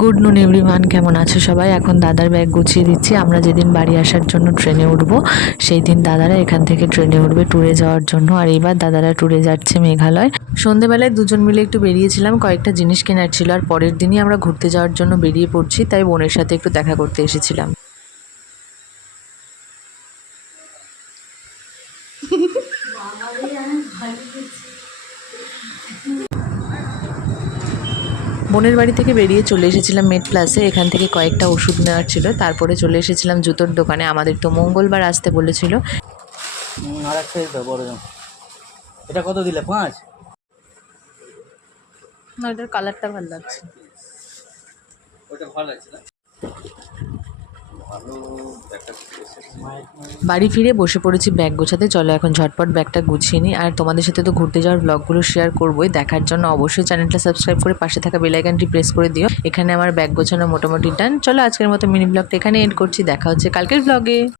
Good নুন everyone, কেমন আছো সবাই? এখন দাদার ব্যাগ গুছিয়ে দিচ্ছি। আমরা যেদিন বাড়ি আসার জন্য ট্রেনে উঠবো সেই দিন দাদারা এখান থেকে ট্রেনে উঠবে ট্যুরে যাওয়ার জন্য। আর এইবার দাদারা ট্যুরে যাচ্ছে মেঘালয়। সন্ধেবেলায় দুজন মিলে একটু বেরিয়েছিলাম, কয়েকটা জিনিস কেনার ছিল। আর পরের দিনই আমরা ঘুরতে যাওয়ার জন্য বেরিয়ে পড়ছি, তাই বোনের সাথে একটু দেখা করতে এসেছিলাম। বোনের বাড়ি থেকে বেরিয়ে চলে এসেছিলাম মেড প্লাসে। এখান থেকে কয়েকটা ওষুধ নেওয়ার ছিল। তারপরে চলে এসেছিলাম জুতোর দোকানে। আমাদের তো মঙ্গলবার আসতে বলেছিল। আর একটাই তো বড় জাম। এটা কত দিলে? 5? না, এটার কালারটা ভালো লাগছে। ওটা ভালো লাগছে না? বাড়ি ফিরে বসে পড়েছি ব্যাগ গোছাতে। চলো এখন ঝটপট ব্যাগটা গুছিয়ে নিই। আর তোমাদের সাথে তো ঘুরতে যাওয়ার ব্লগগুলো শেয়ার করবোই। দেখার জন্য অবশ্যই চ্যানেলটা সাবস্ক্রাইব করে পাশে থাকা বেল আইকনটি প্রেস করে দিও। এখানে আমার ব্যাগ গোছানো মোটামুটি ডান। চলো আজকের মতো মিনি ব্লগটা এখানে এন্ড করছি। দেখা হচ্ছে কালকের ব্লগে।